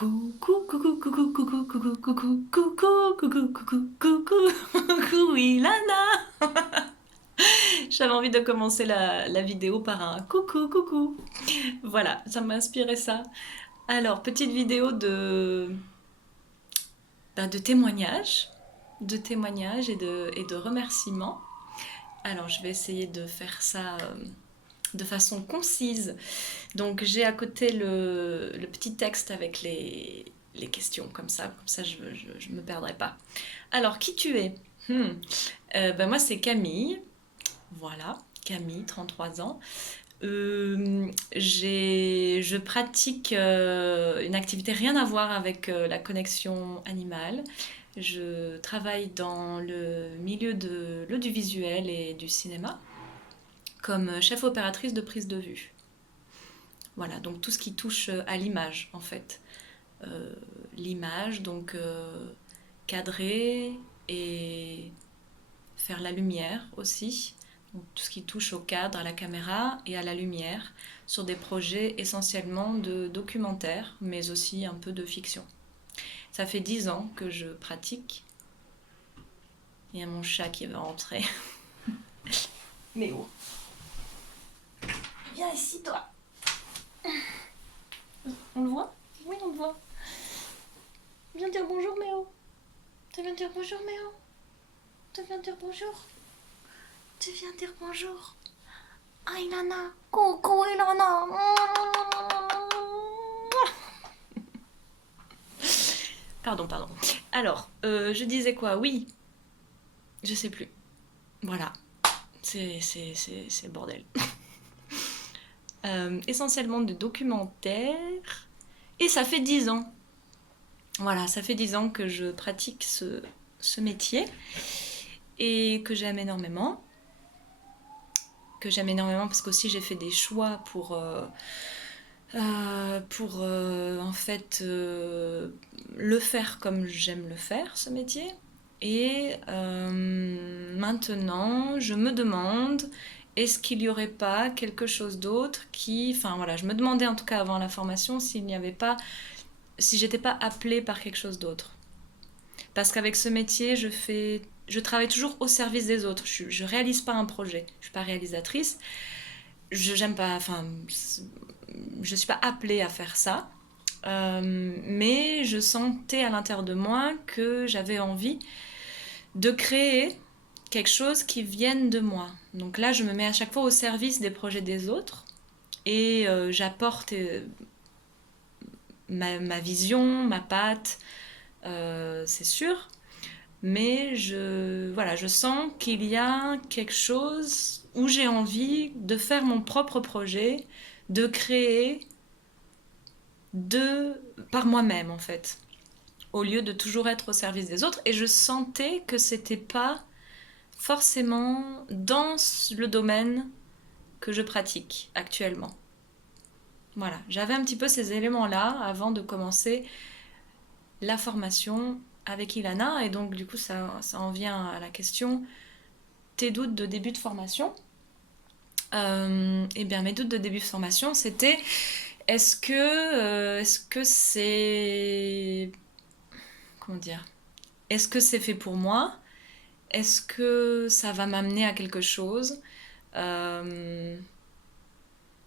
Coucou, coucou, coucou, coucou, coucou, coucou, coucou, coucou, coucou, coucou, coucou, Ilana. J'avais envie de commencer la vidéo par un coucou, coucou. Voilà, ça m'a inspiré ça. Alors, petite vidéo de témoignages et de remerciements. Alors, je vais essayer de faire ça de façon concise. Donc, j'ai à côté le petit texte avec les questions, comme ça je me perdrai pas. Alors, qui tu es? Moi, c'est Camille. Voilà, Camille, 33 ans. Je pratique une activité rien à voir avec la connexion animale. Je travaille dans le milieu de l'audiovisuel et du cinéma comme chef opératrice de prise de vue. Voilà, donc tout ce qui touche à l'image en fait. L'image, donc cadrer et faire la lumière aussi. Donc, tout ce qui touche au cadre, à la caméra et à la lumière sur des projets essentiellement de documentaire, mais aussi un peu de fiction. Ça fait 10 ans que je pratique. Il y a mon chat qui va entrer. Mais oh, viens ici toi. On le voit? Oui, on le voit. Viens dire bonjour Méo. Tu viens dire bonjour Méo. Tu viens dire bonjour. Tu viens dire bonjour. Ah Ilana. Coucou Ilana. Pardon. Alors, je disais quoi? Oui, je sais plus. Voilà, c'est le bordel. Essentiellement de documentaires. Et ça fait 10 ans. Voilà, ça fait 10 ans que je pratique ce métier. Et que j'aime énormément. Parce qu'aussi j'ai fait des choix pour en fait le faire comme j'aime le faire, ce métier. Et maintenant, je me demande, est-ce qu'il n'y aurait pas quelque chose d'autre qui... Enfin voilà, je me demandais en tout cas avant la formation s'il n'y avait pas... Si j'étais pas appelée par quelque chose d'autre. Parce qu'avec ce métier, je travaille toujours au service des autres. Je réalise pas un projet. Je suis pas réalisatrice. J'aime pas... Enfin, je suis pas appelée à faire ça. Mais je sentais à l'intérieur de moi que j'avais envie de créer quelque chose qui vienne de moi. Donc là, je me mets à chaque fois au service des projets des autres et j'apporte ma vision, ma patte, c'est sûr. Mais je sens qu'il y a quelque chose où j'ai envie de faire mon propre projet, de créer par moi-même en fait, au lieu de toujours être au service des autres. Et je sentais que c'était pas forcément dans le domaine que je pratique actuellement. Voilà, j'avais un petit peu ces éléments-là avant de commencer la formation avec Ilana, et donc du coup ça en vient à la question, tes doutes de début de formation. Eh bien mes doutes de début de formation c'était est-ce que c'est... Comment dire? Est-ce que c'est fait pour moi? Est-ce que ça va m'amener à quelque chose?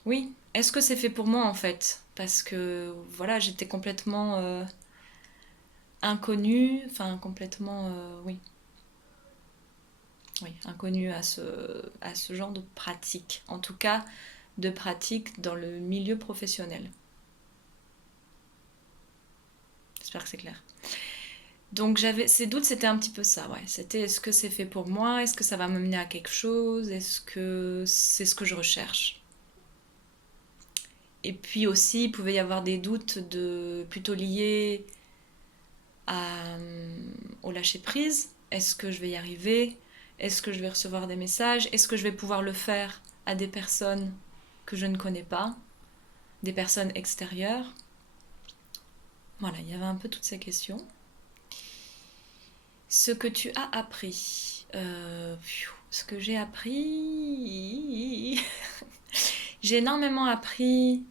Oui. Est-ce que c'est fait pour moi en fait? Parce que voilà, j'étais complètement inconnue, enfin complètement, oui, inconnue à ce genre de pratique. En tout cas, de pratique dans le milieu professionnel. J'espère que c'est clair. Donc ces doutes, c'était un petit peu ça, ouais. C'était est-ce que c'est fait pour moi? Est-ce que ça va m'amener à quelque chose? Est-ce que c'est ce que je recherche? Et puis aussi, il pouvait y avoir des doutes plutôt liés au lâcher-prise. Est-ce que je vais y arriver? Est-ce que je vais recevoir des messages? Est-ce que je vais pouvoir le faire à des personnes que je ne connais pas? Des personnes extérieures? Voilà, il y avait un peu toutes ces questions. Ce que tu as appris. Ce que j'ai appris... J'ai énormément appris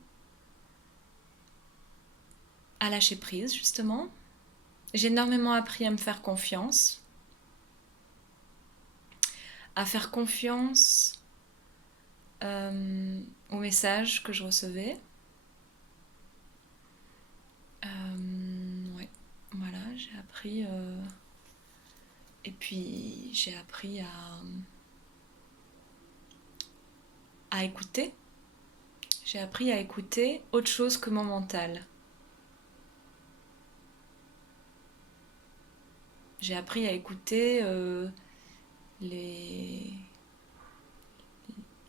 à lâcher prise, justement. J'ai énormément appris à me faire confiance, à faire confiance aux messages que je recevais. Ouais, voilà, j'ai appris. Et puis j'ai appris à écouter. J'ai appris à écouter autre chose que mon mental. J'ai appris à écouter les...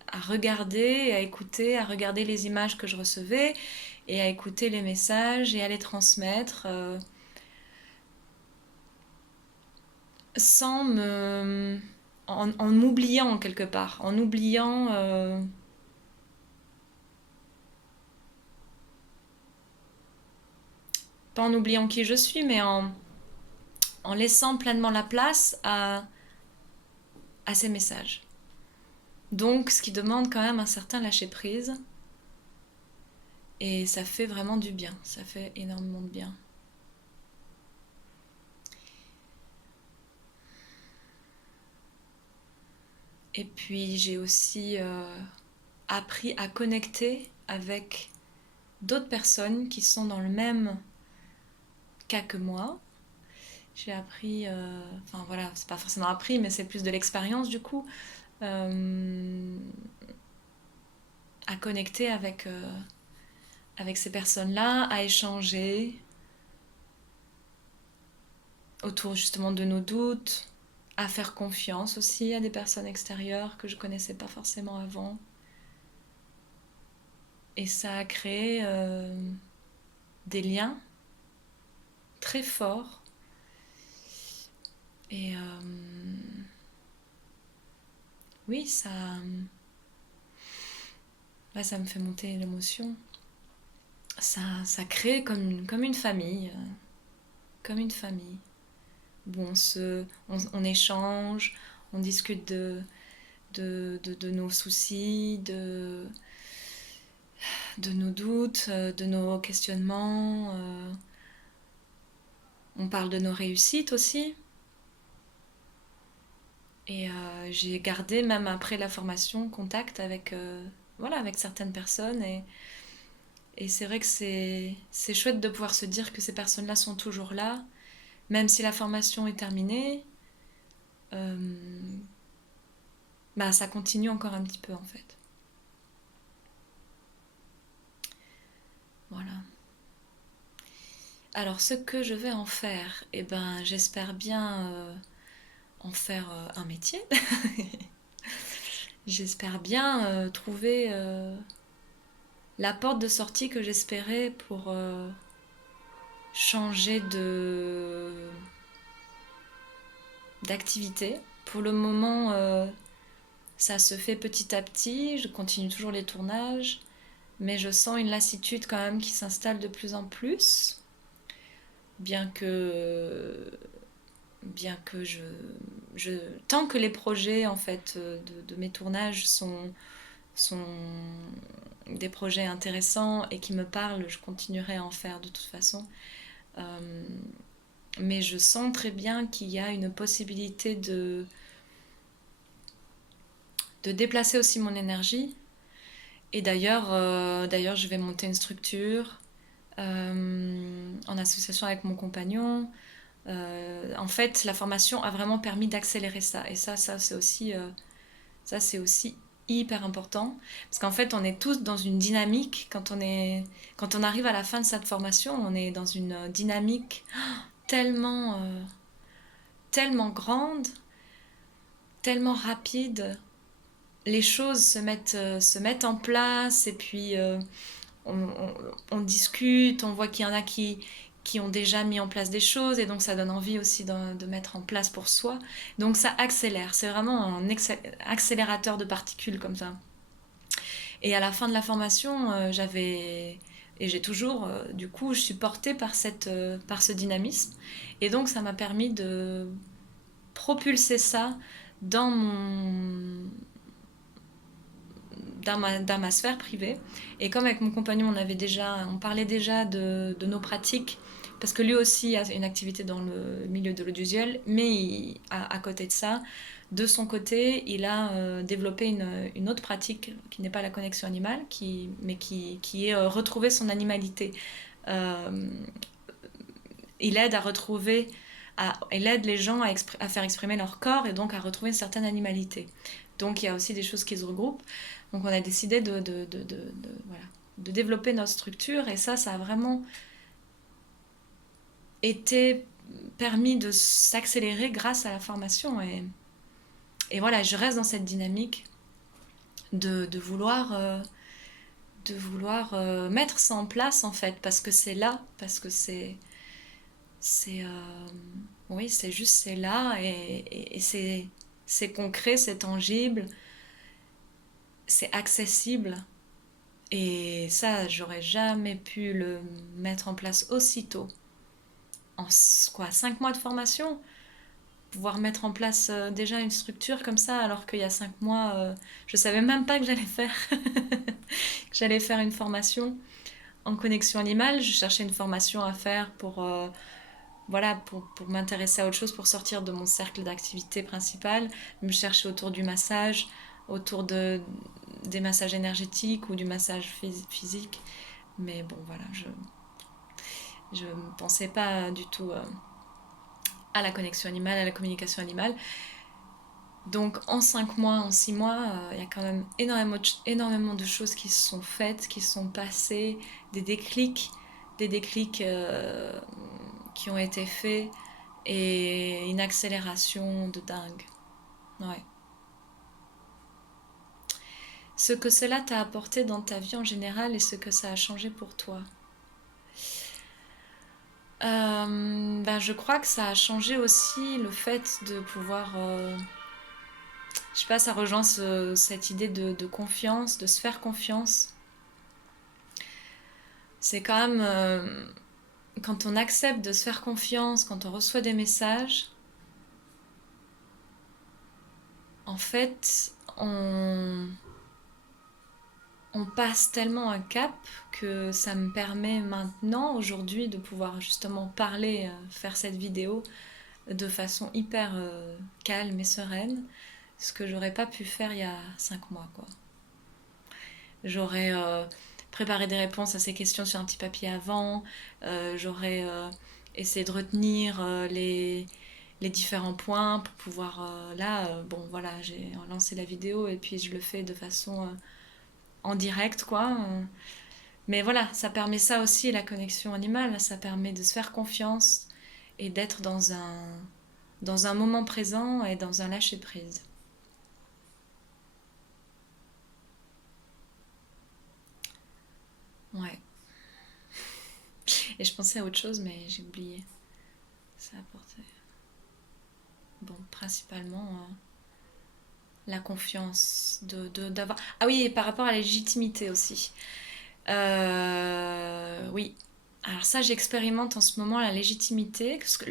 à regarder, à écouter, à regarder les images que je recevais et à écouter les messages et à les transmettre sans me... en m'oubliant quelque part, en oubliant... pas en oubliant qui je suis, mais en laissant pleinement la place à ces messages. Donc, ce qui demande quand même un certain lâcher-prise. Et ça fait vraiment du bien, ça fait énormément de bien. Et puis j'ai aussi appris à connecter avec d'autres personnes qui sont dans le même cas que moi. J'ai appris, enfin voilà, c'est pas forcément appris, mais c'est plus de l'expérience du coup, à connecter avec ces personnes-là, à échanger autour justement de nos doutes, à faire confiance aussi à des personnes extérieures que je connaissais pas forcément avant. Et ça a créé des liens très forts. Et oui, là, ça me fait monter l'émotion. Ça crée comme une famille. Comme une famille. Où on échange, on discute de nos soucis, de nos doutes, de nos questionnements. On parle de nos réussites aussi. Et j'ai gardé, même après la formation, contact avec, voilà, avec certaines personnes. Et c'est vrai que c'est chouette de pouvoir se dire que ces personnes-là sont toujours là, même si la formation est terminée. Bah, ça continue encore un petit peu en fait. Voilà. Alors ce que je vais en faire, eh ben, j'espère bien en faire un métier. J'espère bien trouver la porte de sortie que j'espérais pour changer d'activité. Pour le moment, ça se fait petit à petit. Je continue toujours les tournages, mais je sens une lassitude quand même qui s'installe de plus en plus. Bien que, bien que tant que les projets en fait de mes tournages sont des projets intéressants et qui me parlent, je continuerai à en faire de toute façon. Mais je sens très bien qu'il y a une possibilité de déplacer aussi mon énergie. Et d'ailleurs, je vais monter une structure en association avec mon compagnon. En fait, la formation a vraiment permis d'accélérer ça. Et ça c'est aussi hyper important. Parce qu'en fait, on est tous dans une dynamique. Quand on arrive à la fin de cette formation, on est dans une dynamique tellement, tellement grande, tellement rapide. Les choses se mettent en place et puis on discute, on voit qu'il y en a qui ont déjà mis en place des choses et donc ça donne envie aussi de mettre en place pour soi. Donc ça accélère, c'est vraiment un accélérateur de particules comme ça. Et à la fin de la formation, j'avais et j'ai toujours, du coup, je suis portée par ce dynamisme. Et donc ça m'a permis de propulser ça dans dans ma sphère privée. Et comme avec mon compagnon, on parlait déjà de nos pratiques, parce que lui aussi a une activité dans le milieu de l'audiovisuel, mais à côté de ça, de son côté, il a développé une autre pratique qui n'est pas la connexion animale, mais qui est retrouver son animalité. Euh, il aide à retrouver, il aide les gens à faire exprimer leur corps et donc à retrouver une certaine animalité. Donc il y a aussi des choses qui se regroupent. Donc on a décidé voilà, de développer notre structure et ça a vraiment été permis de s'accélérer grâce à la formation. Et voilà, je reste dans cette dynamique de vouloir mettre ça en place en fait, parce que c'est là, parce que c'est oui, c'est juste c'est là et c'est concret, c'est tangible, c'est accessible. Et ça, j'aurais jamais pu le mettre en place aussitôt. En quoi, 5 mois de formation, pouvoir mettre en place déjà une structure comme ça, alors qu'il y a 5 mois, je savais même pas que j'allais faire que j'allais faire une formation en connexion animale. Je cherchais une formation à faire voilà, pour m'intéresser à autre chose, pour sortir de mon cercle d'activité principal, me chercher autour du massage, autour des massages énergétiques ou du massage physique. Mais bon, voilà, je ne pensais pas du tout à la connexion animale, à la communication animale. Donc en 5 mois, en 6 mois, il y a quand même énormément de choses qui se sont faites, qui se sont passées, des déclics qui ont été faits et une accélération de dingue. Ouais. Ce que cela t'a apporté dans ta vie en général et ce que ça a changé pour toi. Ben, je crois que ça a changé aussi le fait de pouvoir... je sais pas, ça rejoint cette idée de confiance, de se faire confiance. C'est quand même... quand on accepte de se faire confiance, quand on reçoit des messages, en fait, on passe tellement un cap que ça me permet maintenant, aujourd'hui, de pouvoir justement parler, faire cette vidéo de façon hyper calme et sereine, ce que j'aurais pas pu faire il y a 5 mois, quoi. J'aurais préparé des réponses à ces questions sur un petit papier avant, j'aurais essayé de retenir les différents points pour pouvoir... bon voilà, j'ai lancé la vidéo et puis je le fais de façon en direct, quoi. Mais voilà, ça permet ça aussi, la connexion animale, ça permet de se faire confiance et d'être dans un moment présent et dans un lâcher-prise. Ouais. Et je pensais à autre chose, mais j'ai oublié. Ça apportait. Bon, principalement la confiance d'avoir. Ah oui, et par rapport à la légitimité aussi. Oui. Alors ça, j'expérimente en ce moment la légitimité. Parce que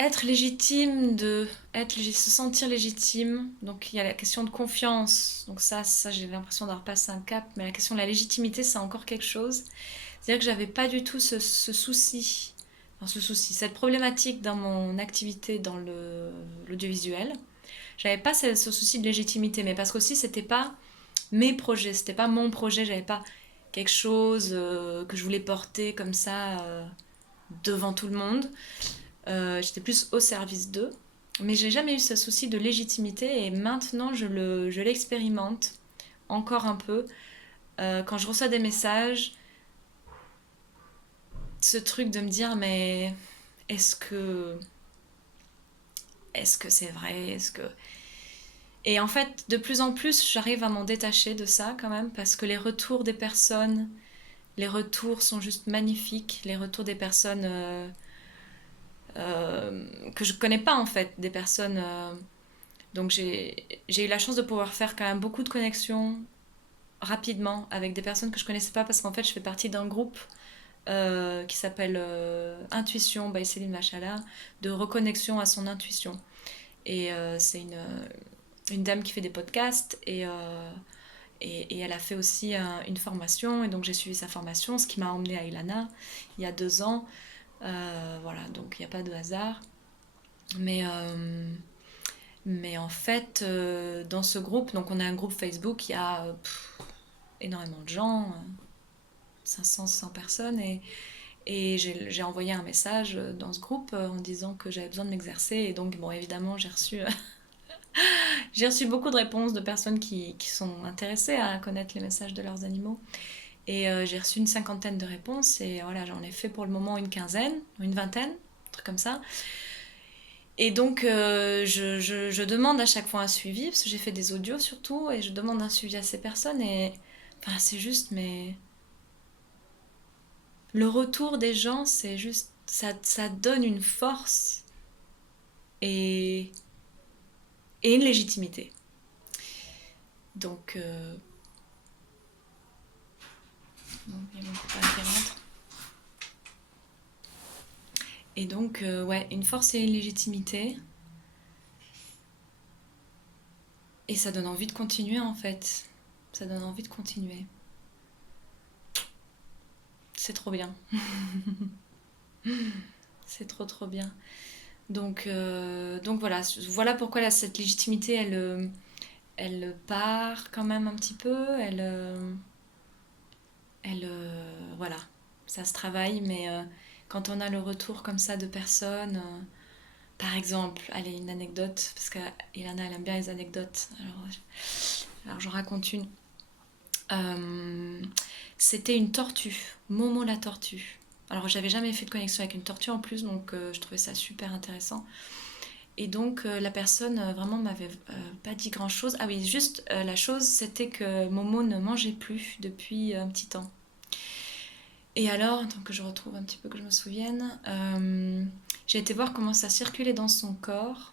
être légitime, se sentir légitime. Donc il y a la question de confiance. Donc ça j'ai l'impression d'avoir passé un cap. Mais la question de la légitimité, c'est encore quelque chose. C'est-à-dire que j'avais pas du tout ce souci, enfin ce souci, cette problématique dans mon activité dans l'audiovisuel. J'avais pas ce souci de légitimité, mais parce qu'aussi c'était pas mes projets, c'était pas mon projet, j'avais pas quelque chose que je voulais porter comme ça devant tout le monde. J'étais plus au service d'eux. Mais j'ai jamais eu ce souci de légitimité et maintenant je l'expérimente encore un peu. Quand je reçois des messages, ce truc de me dire mais est-ce que c'est vrai, et en fait de plus en plus j'arrive à m'en détacher de ça quand même parce que les retours sont juste magnifiques, les retours des personnes que je connais pas en fait, des personnes donc j'ai eu la chance de pouvoir faire quand même beaucoup de connexions rapidement avec des personnes que je connaissais pas parce qu'en fait je fais partie d'un groupe qui s'appelle Intuition by Céline Machala, de reconnexion à son intuition. Et c'est une dame qui fait des podcasts et elle a fait aussi une formation et donc j'ai suivi sa formation, ce qui m'a emmenée à Ilana il y a 2 ans. Voilà, donc il n'y a pas de hasard. Mais, euh, mais en fait, dans ce groupe, donc on a un groupe Facebook, il y a énormément de gens, 500, 600 personnes, et j'ai envoyé un message dans ce groupe en disant que j'avais besoin de m'exercer. Et donc, bon, évidemment, j'ai reçu beaucoup de réponses de personnes qui sont intéressées à connaître les messages de leurs animaux. Et j'ai reçu une cinquantaine de réponses. Et voilà, j'en ai fait pour le moment une quinzaine, une vingtaine, un truc comme ça. Et donc, je demande à chaque fois un suivi, parce que j'ai fait des audios surtout, et je demande un suivi à ces personnes. Et enfin, c'est juste, mais le retour des gens, c'est juste, ça donne une force et, et une légitimité. Donc, bon, il y a mon copain qui rentre. Et donc, ouais, une force et une légitimité. Et ça donne envie de continuer en fait. Ça donne envie de continuer. C'est trop bien. C'est trop trop bien. Donc voilà, voilà pourquoi là, cette légitimité, elle part quand même un petit peu. Voilà, ça se travaille, mais quand on a le retour comme ça de personnes, par exemple, allez, une anecdote, parce qu'Ilana, elle aime bien les anecdotes. Alors j'en raconte une. Euh, C'était une tortue, Momo la tortue. Alors j'avais jamais fait de connexion avec une tortue en plus, donc je trouvais ça super intéressant. Et donc la personne vraiment m'avait pas dit grand chose. Ah oui, juste la chose, c'était que Momo ne mangeait plus depuis un petit temps. Et alors, donc que je retrouve un petit peu, que je me souvienne, j'ai été voir comment ça circulait dans son corps.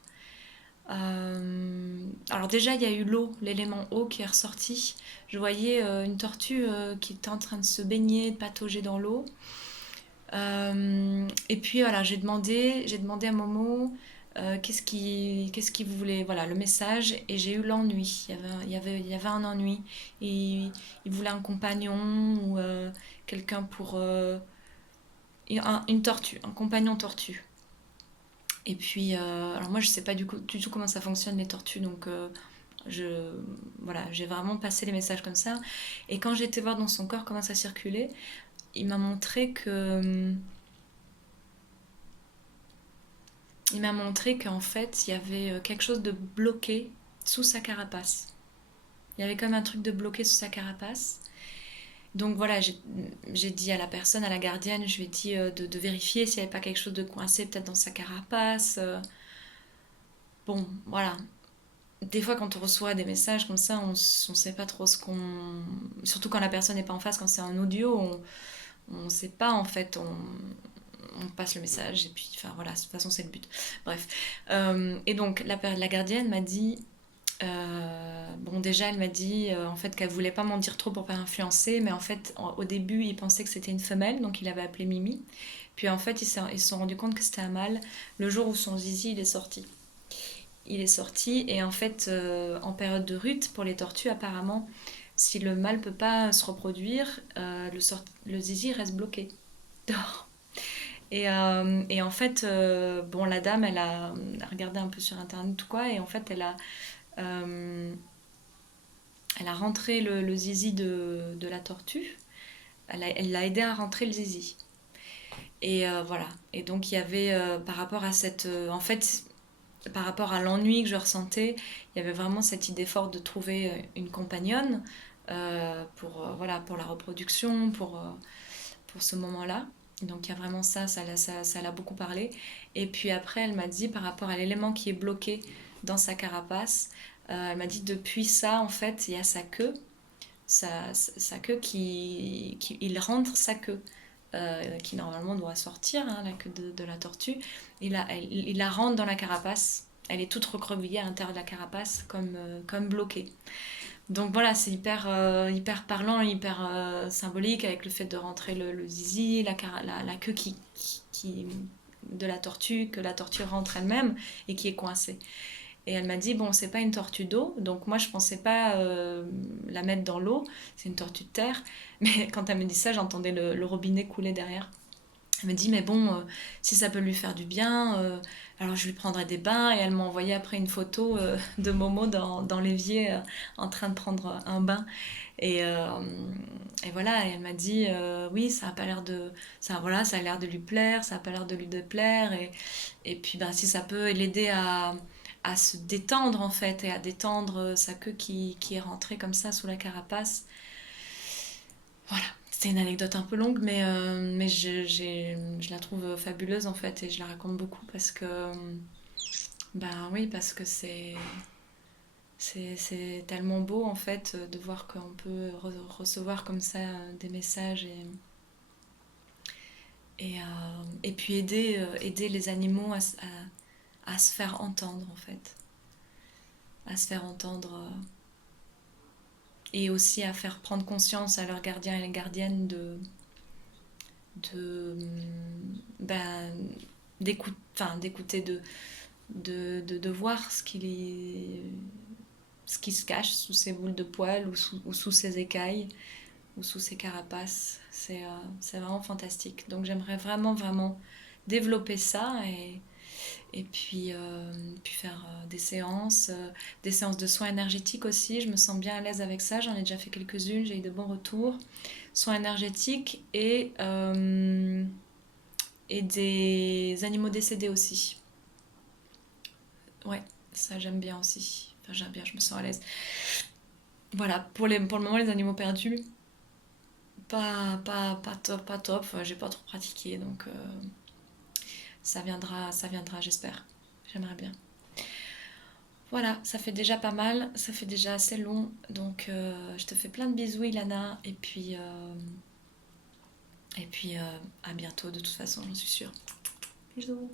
Alors déjà, il y a eu l'eau, l'élément eau qui est ressorti. Je voyais une tortue qui était en train de se baigner, de patauger dans l'eau. Et puis voilà, j'ai demandé à Momo qu'est-ce qui voulait, voilà, le message, et j'ai eu l'ennui. Il y avait un ennui. Et il voulait un compagnon ou quelqu'un pour une tortue, un compagnon tortue. Et puis, alors moi je sais pas du tout comment ça fonctionne les tortues, donc je, voilà, j'ai vraiment passé les messages comme ça. Et quand j'ai été voir dans son corps comment ça circulait, il m'a montré que, il m'a montré qu'en fait il y avait quelque chose de bloqué sous sa carapace. Il y avait comme un truc de bloqué sous sa carapace. Donc voilà, j'ai dit à la personne, à la gardienne, je lui ai dit de vérifier s'il n'y avait pas quelque chose de coincé peut-être dans sa carapace. Bon, voilà, des fois, quand on reçoit des messages comme ça, on ne sait pas trop ce qu'on. Surtout quand la personne n'est pas en face, quand c'est en audio, on ne sait pas en fait. On passe le message et puis, enfin voilà, de toute façon, c'est le but. Bref. Et donc, la gardienne m'a dit. Bon, déjà, elle m'a dit en fait qu'elle voulait pas m'en dire trop pour pas influencer, mais en fait, au début, il pensait que c'était une femelle, donc il avait appelé Mimi. Puis en fait, ils se sont rendus compte que c'était un mâle le jour où son zizi il est sorti. Il est sorti et en fait, en période de rut pour les tortues, apparemment, si le mâle peut pas se reproduire, le zizi reste bloqué dehors. Et en fait, bon, la dame, elle a regardé un peu sur internet ou quoi, et en fait, euh, elle a rentré le zizi de la tortue. Elle l'a aidé à rentrer le zizi. Et voilà. Et donc, il y avait, par rapport à cette. En fait, par rapport à l'ennui que je ressentais, il y avait vraiment cette idée forte de trouver une compagnonne voilà, pour la reproduction, pour ce moment-là. Donc il y a vraiment ça l'a beaucoup parlé. Et puis après, elle m'a dit par rapport à l'élément qui est bloqué dans sa carapace, elle m'a dit depuis ça, en fait, il y a sa queue, sa queue il rentre sa queue. Qui normalement doit sortir, hein, la queue de la tortue, il la rentre dans la carapace. Elle est toute recroquevillée à l'intérieur de la carapace, comme bloquée. Donc voilà, c'est hyper parlant, hyper symbolique, avec le fait de rentrer le zizi, la queue de la tortue, que la tortue rentre elle-même et qui est coincée. Et elle m'a dit, bon, c'est pas une tortue d'eau, donc moi je pensais pas la mettre dans l'eau, c'est une tortue de terre. Mais quand elle me dit ça, j'entendais le robinet couler derrière. Elle me dit, mais bon, si ça peut lui faire du bien, alors je lui prendrai des bains. Et elle m'a envoyé après une photo de Momo dans l'évier en train de prendre un bain. Et, euh, et voilà, et elle m'a dit, oui, ça a pas l'air de, ça, voilà, ça a l'air de lui plaire, ça a pas l'air de lui déplaire. Et puis, ben, si ça peut l'aider à se détendre en fait, et à détendre sa queue qui est rentrée comme ça sous la carapace. Voilà, c'est une anecdote un peu longue, mais je la trouve fabuleuse en fait, et je la raconte beaucoup parce que, ben oui, parce que c'est tellement beau en fait de voir qu'on peut recevoir comme ça des messages et puis aider les animaux à se faire entendre en fait, à se faire entendre et aussi à faire prendre conscience à leurs gardiens et les gardiennes de ben, d'écouter, de voir ce qui se cache sous ces boules de poils ou sous ces écailles ou sous ces carapaces. C'est vraiment fantastique. Donc j'aimerais vraiment, vraiment développer ça et puis faire des séances de soins énergétiques aussi. Je me sens bien à l'aise avec ça. J'en ai déjà fait quelques-unes, j'ai eu de bons retours. Soins énergétiques et des animaux décédés aussi. Ouais, ça j'aime bien aussi. Enfin, j'aime bien, je me sens à l'aise. Voilà, pour le moment, les animaux perdus, pas top, pas top. Enfin, j'ai pas trop pratiqué, donc ça viendra, j'espère. J'aimerais bien. Voilà, ça fait déjà pas mal, ça fait déjà assez long, donc je te fais plein de bisous, Ilana, et puis à bientôt de toute façon, j'en suis sûre. Bisous.